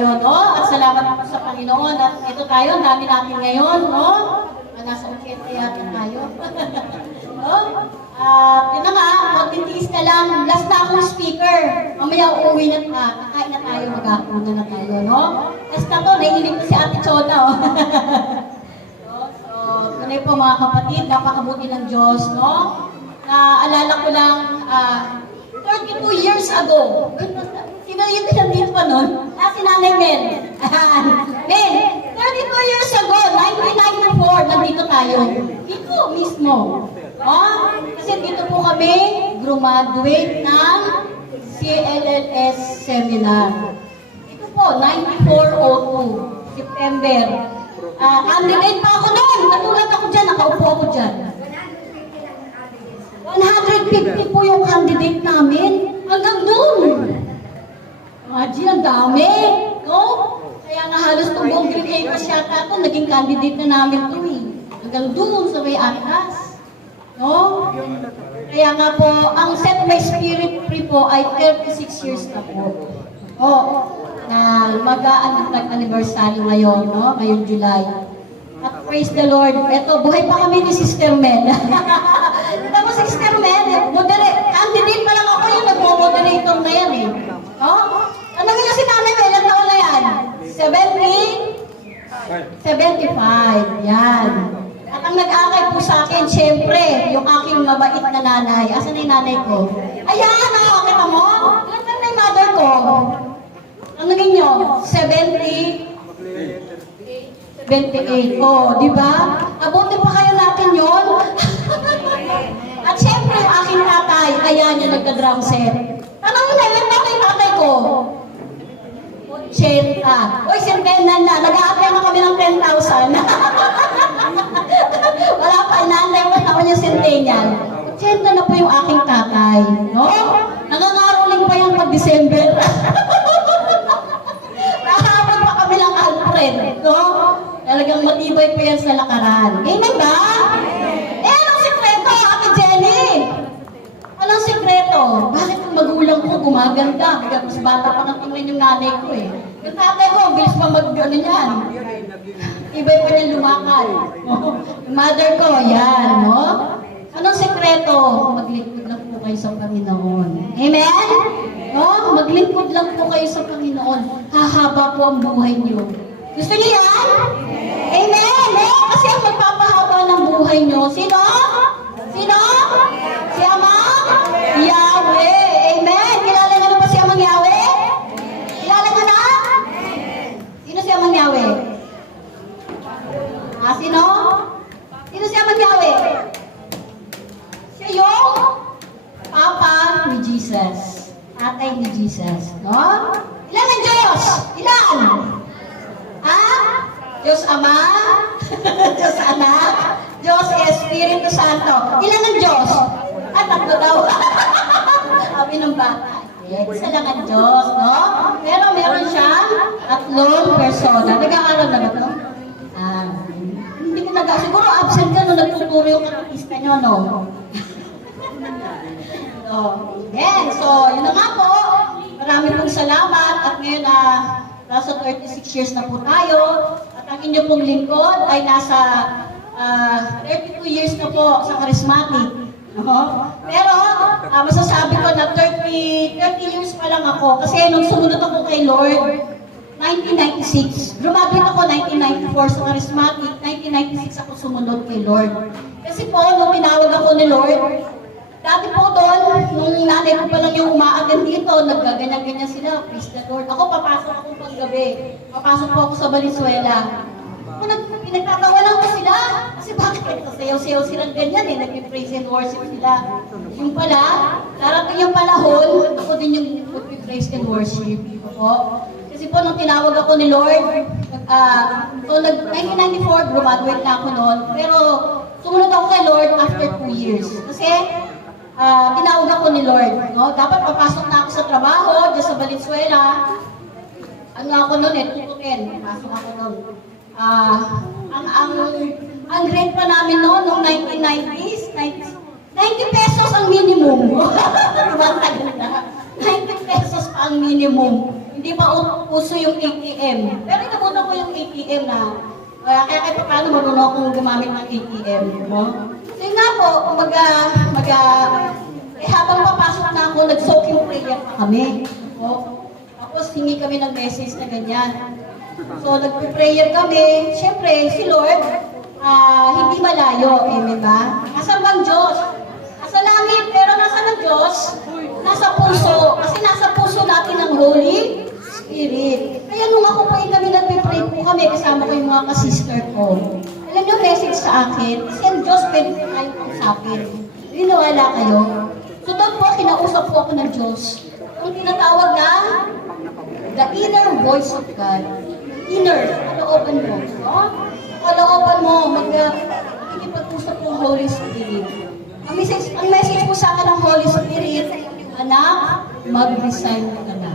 tayo, no? At salamat po sa Panginoon. At ito tayo, dami natin ngayon, no? Nasa ukete yata tayo. No? Yun na nga, magtitiis na lang. Last na akong speaker. Mamaya uuwi na, kakain na tayo, mag-aakuna na tayo, no? Last na to, naiinig ko si Ate Chona, oh. So, tunay po mga kapatid, napakabuti ng Diyos, no? Naalala ko lang, 32 years ago. Sino yung nandito pa nun? Si Nanay Mel. Mel, 32 years ago, 1994, nandito tayo. Dito mismo. Kasi dito po kami graduate ng CLLS seminar. Ito po, 9402, September. Candidate pa ako noon. Natulad ako dyan, nakaupo ako dyan. 150 po yung candidate namin. Hanggang doon. Imagine, ang dami. No? Kaya nga halos itong buong Green Acres yata ito, naging candidate na namin ito eh. Hanggang doon sa may atlas. No? Kaya nga po, ang Set My Spirit Free po ay 36 years na po. Na mag-anniversary ngayon, no? Ngayong July. At praise the Lord, eto, buhay pa kami ni Sister Mel. Tapos si Sister Mel, candidate pa lang ako yung nagmo-moderator na yan eh. Ano nga si Nanay Mel, ang taon na yan? 75, yan. At ang nag-akay po sa akin, syempre, yung aking mabait na nanay. Asan na yung nanay ko? Ayan, nakakita mo? Ilan na yung mother ko? Ano naging nyo? 78. Di ba? Abuti pa kayo natin yun. At syempre, yung aking tatay, ayan yung nagka-drum set. Tanong na, ilan ba yung tatay ko? 80. Uy, sintenan na. Nag-a-apply na kami ng 10,000. Wala pa, inantay mo na ako yung centennial. 80 na po yung aking tatay. No? Nangangaroling pa yan pag December. Nakahabot pa kami ng Alfred. No? Talagang matibay pa yan sa lakaran. Amen ba? Anong sikreto, Ate Jenny? Anong sikreto? Bakit ang magulang ko gumaganda? Mas bata pa ng tingin yung nanay ko eh. Yung tatay ko, bilis pa mag-ano yan. Ibay pa niya lumakad. Yung mother ko, yan, no? Anong sekreto? Maglingkod lang po kayo sa Panginoon. Amen? No? Maglingkod lang po kayo sa Panginoon. Hahaba po ang buhay niyo. Gusto niyo yan? Amen? Kasi ang magpapahaba ng buhay niyo, sino? Sino? Si Amang Yahweh. Amen? Kilala nga na ba si Amang Yahweh? Kilala nga na? Sino si Amang Yahweh? Sino? Sino si Amang Yahweh? Siya yung Papa ni Jesus. Tatay ni Jesus. No? Ilan ang Diyos? Ilan? Diyos Ama, Diyos Anak, Diyos Espiritu Santo. Ilan ang Diyos? Tatlo daw. Sabi ng bata. Isa lang ang Diyos, no? Pero meron siyang tatlong persona. Nag-aaral na ba ito? Hindi ko siguro absent ka nung nagtuturo yung katista nyo, no? So, yun na nga po. Marami pong salamat. At ngayon, nasa 36 years na po tayo. At ang inyo pong lingkod ay nasa 32 years na po sa charismatic. Pero, masasabi ko na 30 years pa lang ako. Kasi nung sumunod ako kay Lord, 1996. Graduate ako 1994 sa charismatic. 1996 ako sumunod kay Lord. Kasi po, nung tinawag ako ni Lord, dati po doon, nung nanay ko pa lang yung umaagan dito, naggaganyan-ganyan sila, praise the Lord. Ako, papasok ako paggabi. Papasok po ako sa Valenzuela. Pinagtatawanan ko sila. Kasi bakit? Sayaw-sayaw silang ganyan eh. Nag-praise and worship sila. Yung pala, darating yung panahon, ako din yung nag-praise and worship. Kasi po, nung tinawag ako ni Lord, so 1994, graduate na ako noon. Pero, sumunod ako kay Lord after 2 years. Kasi, tinawag ako ni Lord. No? Dapat papasok na ako sa trabaho, dyan sa Valenzuela. Ano ako noon eh, 2 to 10. Pasok ako noon. Ang rent pa namin noon, noong 1990s, 90 pesos ang minimum. 90 pesos pa ang minimum. hindi pa uso yung ATM. Pero inabutan ko yung ATM na, kaya kahit paano marunong akong gumamit ng ATM. No? So yun nga po, habang papasok na ako, nag-soaking prayer pa kami. No? Tapos hingi kami ng message na ganyan. So nag-prayer kami, syempre si Lord, hindi malayo, amen ba? Nasaan bang Diyos? Nasa langit, pero nasa ng Diyos? Nasa puso. Kasi nasa puso natin ang Holy Spirit. Kaya nung ako po yung kami nagpipray po kami, kasama ko yung mga kasister ko. Alam niyo, message sa akin, kasi ang Diyos pwede po tayong kausapin. Niniwala kayo? So doon po, kinausap po ako ng Diyos. Ang tinatawag na the inner voice of God. Inner, kalooban mo. No? Kalooban mo, magkikipag-usap ng Holy Spirit. Ang message po sa akin ng Holy Spirit, anak, mag-resign ka na.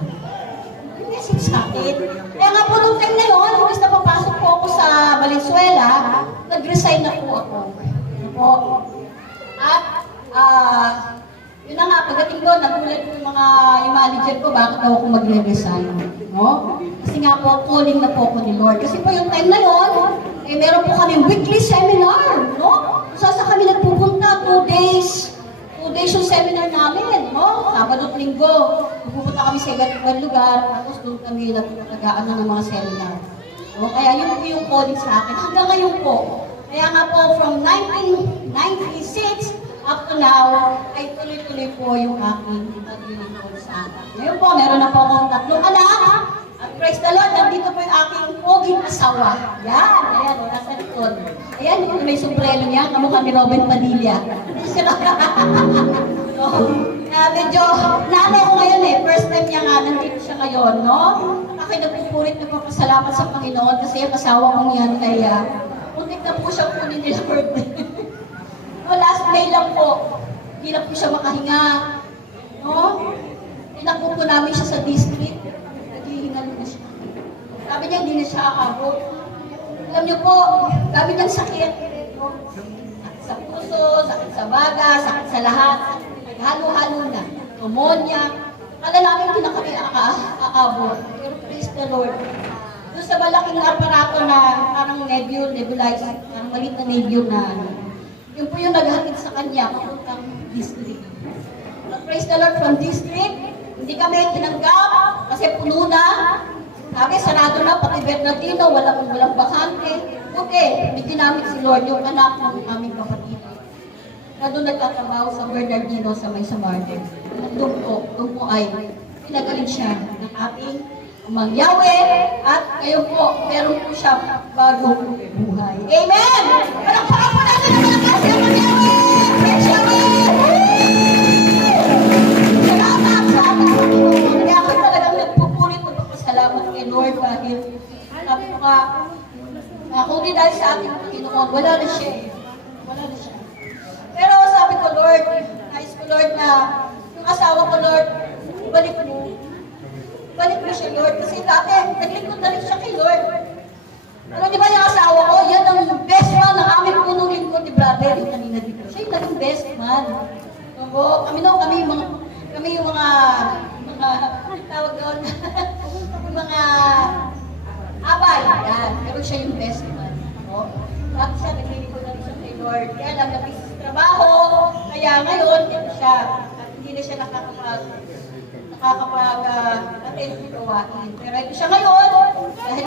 Ang message sa akin. Kaya nga po nung time na yun, imbis na papasok po ako sa Valenzuela, nag-resign na po ako. Ano po? At, yun na nga, pagdating doon, nagulat yung manager ko, bakit daw ako magre-resign. No? Kasi nga po, calling na po ako ni Lord. Kasi po yung time na yun, meron po kami weekly seminar. No? Saan kami nagpupunta, 2 days. 2 days yung seminar namin. No? Sabado at Linggo. Pupunta kami sa iba't lugar, tapos doon kami nagtagaan ng mga seminar. No? Kaya yun po yung calling sa akin. Hanggang ngayon po. Kaya nga po, from 1996, up to now, ay tuloy-tuloy po yung aking paglilingkod sa akin. Ngayon po, meron na po akong 3 anak. At praise the Lord, nandito po yung aking poging asawa. Yan, ayan, nasa likod. Ayan, yung may sombrero niya, kamukha ni Robin Padilla. So, medyo, naano ko ngayon first time niya nga, nandito siya ngayon, no? At ako'y nagpupurit na papasalamat sa Panginoon kasi yung asawa kong yan, kaya muntik na po siya kunin ni Lord. No, last May lang po, hirap po siya makahinga. No? Tinakbo po namin siya sa district. Naghihingalo na siya. Sabi niya, hindi na siya aabot. Alam niyo po, dami niyang sakit. No? Sakit sa puso, sakit sa baga, sakit sa lahat. Naghalo-halo na. Pneumonia. Kala namin hindi na kami aabot. Pero praise the Lord. Doon sa malaking aparato na parang nebulizer, parang maliit na nebule na yun po yung naghatid sa kanya papuntang district. But praise the Lord, from district, hindi kami tinanggap kasi puno na. Sabi, sarado na, pati Bernardino, walang bakante. Okay, may ginamit si Lord yung anak ng aming kapatid. Na doon nagtatrabaho sa Bernardino sa may Samarden. At doon po ay pinagaling siya ng ating Amang Yahweh, at ngayon po, meron po siya bagong buhay. Amen! Palakpakan po natin ang malakas yung Amang Yahweh! Praise Yahweh! Salamat sa ating Panginoon. Kaya ako talagang nagpupulit at magpasalamat kay Lord dahil kung di dahil sa ating Panginoon, wala na siya. Wala na siya. Pero sabi ko, Lord, nais ko, Lord, na yung asawa ko, Lord, ibalik mo siya, Lord. Kasi dati, naglingkod na rin siya kay Lord. Ano, di ba yung asawa ko, yan ang best man ng aming punong lingkod ni brother. Yung kanina dito. Siya yung naging best man. So, kami yung mga tawag doon, yung mga abay. Yan. Pero siya yung best man. No? At siya, naglingkod na rin siya kay Lord. Kaya lang, nabis sa trabaho. Kaya ngayon, hindi na siya nakakapag-attend sa gawain. Pero ito siya ngayon, dahil